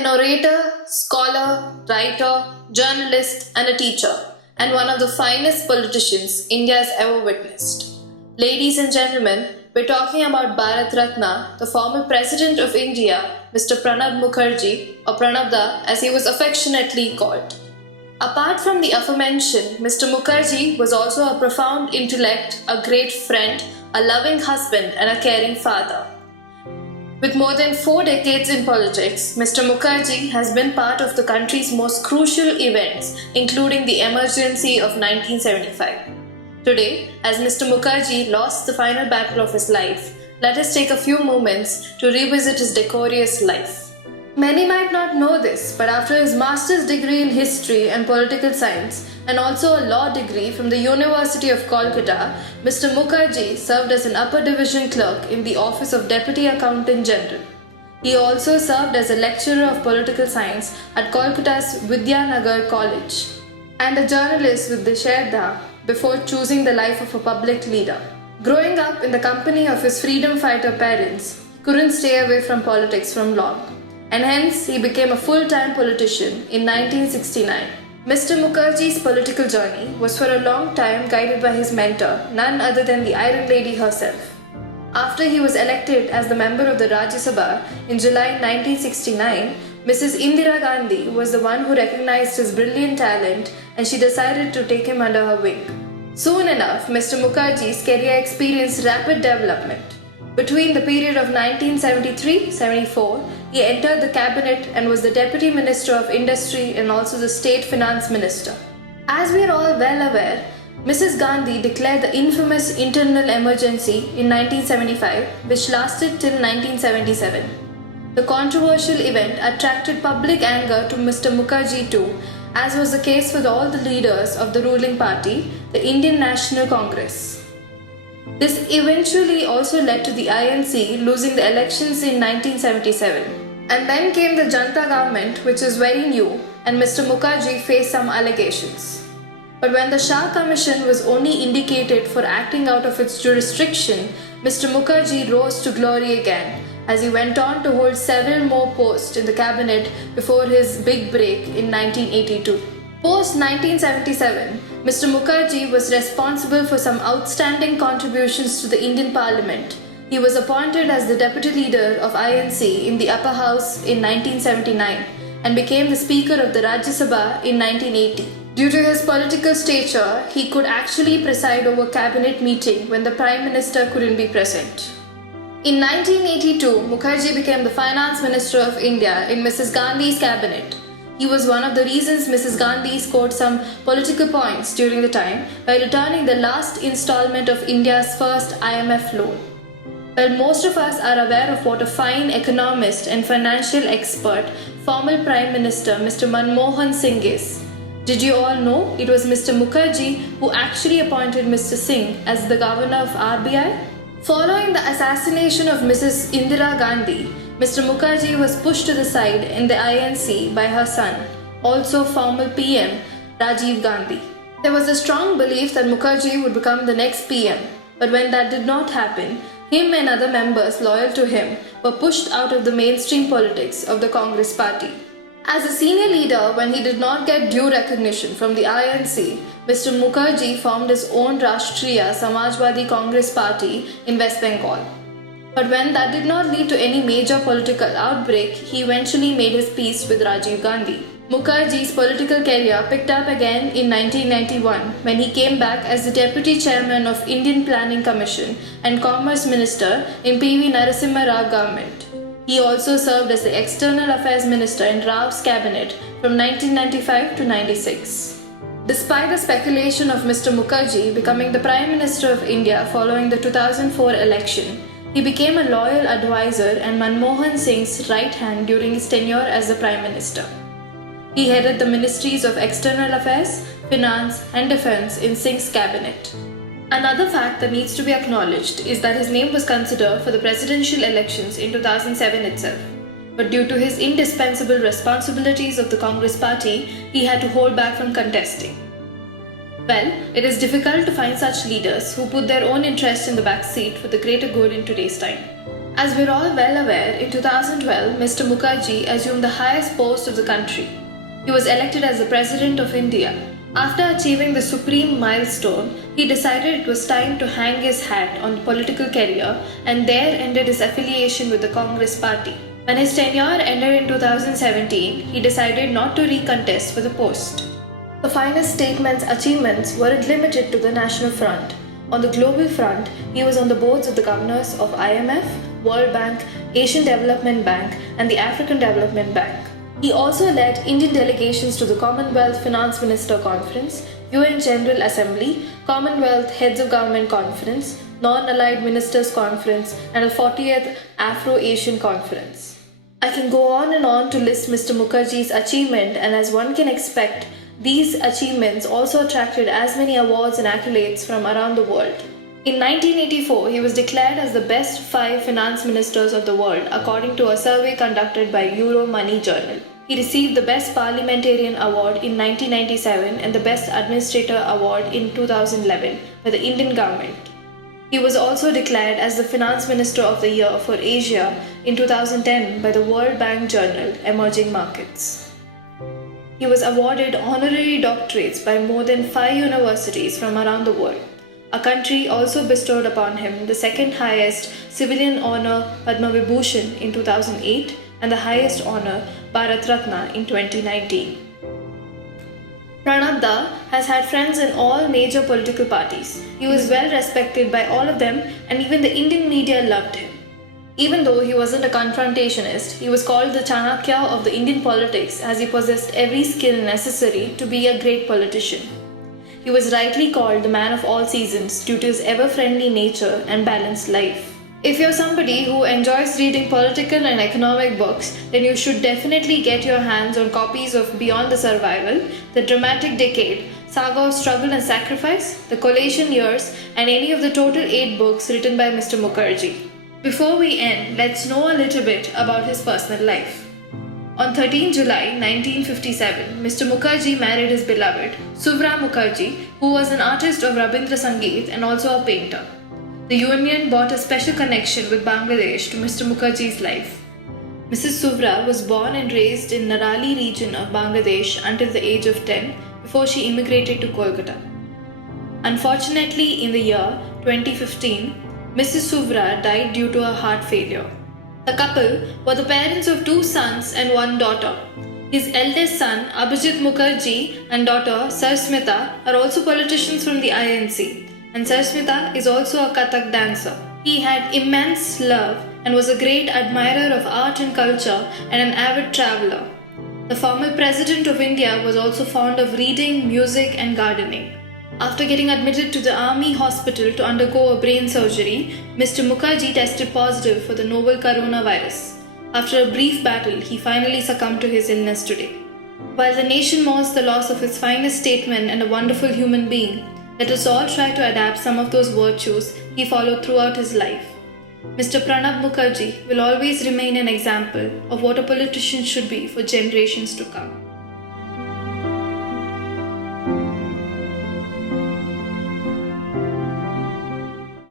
An orator, scholar, writer, journalist, and a teacher, and one of the finest politicians India has ever witnessed. Ladies and gentlemen, we're talking about Bharat Ratna, the former President of India, Mr. Pranab Mukherjee, or Pranabda as he was affectionately called. Apart from the aforementioned, Mr. Mukherjee was also a profound intellect, a great friend, a loving husband, and a caring father. With more than 4 decades in politics, Mr. Mukherjee has been part of the country's most crucial events, including the emergency of 1975. Today, as Mr. Mukherjee lost the final battle of his life, let us take a few moments to revisit his decorous life. Many might not know this, but after his master's degree in history and political science, and also a law degree from the University of Kolkata, Mr. Mukherjee served as an upper division clerk in the office of Deputy Accountant General. He also served as a lecturer of political science at Kolkata's Vidyanagar College and a journalist with the Sharda before choosing the life of a public leader. Growing up in the company of his freedom fighter parents, he couldn't stay away from politics for long, and hence he became a full-time politician in 1969. Mr. Mukherjee's political journey was for a long time guided by his mentor, none other than the Iron Lady herself. After he was elected as the member of the Rajya Sabha in July 1969, Mrs. Indira Gandhi was the one who recognized his brilliant talent and she decided to take him under her wing. Soon enough, Mr. Mukherjee's career experienced rapid development. Between the period of 1973-74, he entered the cabinet and was the Deputy Minister of Industry and also the State Finance Minister. As we are all well aware, Mrs. Gandhi declared the infamous internal emergency in 1975, which lasted till 1977. The controversial event attracted public anger to Mr. Mukherjee too, as was the case with all the leaders of the ruling party, the Indian National Congress. This eventually also led to the INC losing the elections in 1977. And then came the Janata government, which was very new, and Mr. Mukherjee faced some allegations. But when the Shah Commission was only indicated for acting out of its jurisdiction, Mr. Mukherjee rose to glory again, as he went on to hold several more posts in the cabinet before his big break in 1982. Post 1977, Mr. Mukherjee was responsible for some outstanding contributions to the Indian Parliament. He was appointed as the Deputy Leader of INC in the Upper House in 1979 and became the Speaker of the Rajya Sabha in 1980. Due to his political stature, he could actually preside over cabinet meeting when the Prime Minister couldn't be present. In 1982, Mukherjee became the Finance Minister of India in Mrs. Gandhi's cabinet. He was one of the reasons Mrs. Gandhi scored some political points during the time by returning the last installment of India's first IMF loan. Well, most of us are aware of what a fine economist and financial expert, former Prime Minister Mr. Manmohan Singh is. Did you all know it was Mr. Mukherjee who actually appointed Mr. Singh as the governor of RBI? Following the assassination of Mrs. Indira Gandhi, Mr. Mukherjee was pushed to the side in the INC by her son, also former PM Rajiv Gandhi. There was a strong belief that Mukherjee would become the next PM, but when that did not happen, him and other members loyal to him were pushed out of the mainstream politics of the Congress party. As a senior leader, when he did not get due recognition from the INC, Mr. Mukherjee formed his own Rashtriya Samajwadi Congress party in West Bengal. But when that did not lead to any major political outbreak, he eventually made his peace with Rajiv Gandhi. Mukherjee's political career picked up again in 1991 when he came back as the Deputy Chairman of Indian Planning Commission and Commerce Minister in P.V. Narasimha Rao government. He also served as the External Affairs Minister in Rao's cabinet from 1995 to 96. Despite the speculation of Mr. Mukherjee becoming the Prime Minister of India following the 2004 election, he became a loyal advisor and Manmohan Singh's right hand during his tenure as the Prime Minister. He headed the Ministries of External Affairs, Finance and Defence in Singh's cabinet. Another fact that needs to be acknowledged is that his name was considered for the presidential elections in 2007 itself. But due to his indispensable responsibilities of the Congress party, he had to hold back from contesting. Well, it is difficult to find such leaders who put their own interests in the back seat for the greater good in today's time. As we're all well aware, in 2012, Mr. Mukherjee assumed the highest post of the country. He was elected as the President of India. After achieving the supreme milestone, he decided it was time to hang his hat on the political career and there ended his affiliation with the Congress party. When his tenure ended in 2017, he decided not to recontest for the post. The finest statesman's achievements weren't limited to the national front. On the global front, he was on the boards of the governors of IMF, World Bank, Asian Development Bank, and the African Development Bank. He also led Indian delegations to the Commonwealth Finance Minister Conference, UN General Assembly, Commonwealth Heads of Government Conference, Non-Allied Ministers Conference, and the 40th Afro-Asian Conference. I can go on and on to list Mr. Mukherjee's achievement, and as one can expect, these achievements also attracted as many awards and accolades from around the world. In 1984, he was declared as the best 5 finance ministers of the world according to a survey conducted by Euro Money Journal. He received the Best Parliamentarian Award in 1997 and the Best Administrator Award in 2011 by the Indian government. He was also declared as the Finance Minister of the Year for Asia in 2010 by the World Bank journal Emerging Markets. He was awarded honorary doctorates by more than 5 universities from around the world. Our country also bestowed upon him the second highest civilian honor Padma Vibhushan in 2008 and the highest honor Bharat Ratna in 2019. Pranab Da has had friends in all major political parties. He was well respected by all of them and even the Indian media loved him. Even though he wasn't a confrontationist, he was called the Chanakya of the Indian politics as he possessed every skill necessary to be a great politician. He was rightly called the man of all seasons due to his ever-friendly nature and balanced life. If you're somebody who enjoys reading political and economic books, then you should definitely get your hands on copies of Beyond the Survival, The Dramatic Decade, Saga of Struggle and Sacrifice, The Coalition Years, and any of the total 8 books written by Mr. Mukherjee. Before we end, let's know a little bit about his personal life. On 13 July 1957, Mr. Mukherjee married his beloved, Suvra Mukherjee, who was an artist of Rabindra Sangeet and also a painter. The union brought a special connection with Bangladesh to Mr. Mukherjee's life. Mrs. Suvra was born and raised in Narali region of Bangladesh until the age of 10 before she immigrated to Kolkata. Unfortunately, in the year 2015, Mrs. Suvra died due to a heart failure. The couple were the parents of 2 sons and 1 daughter. His eldest son, Abhijit Mukherjee, and daughter, Sarsmita, are also politicians from the INC, and Sarsmita is also a Kathak dancer. He had immense love and was a great admirer of art and culture and an avid traveler. The former President of India was also fond of reading, music, and gardening. After getting admitted to the army hospital to undergo a brain surgery, Mr. Mukherjee tested positive for the novel coronavirus. After a brief battle, he finally succumbed to his illness today. While the nation mourns the loss of his finest statesman and a wonderful human being, let us all try to adapt some of those virtues he followed throughout his life. Mr. Pranab Mukherjee will always remain an example of what a politician should be for generations to come.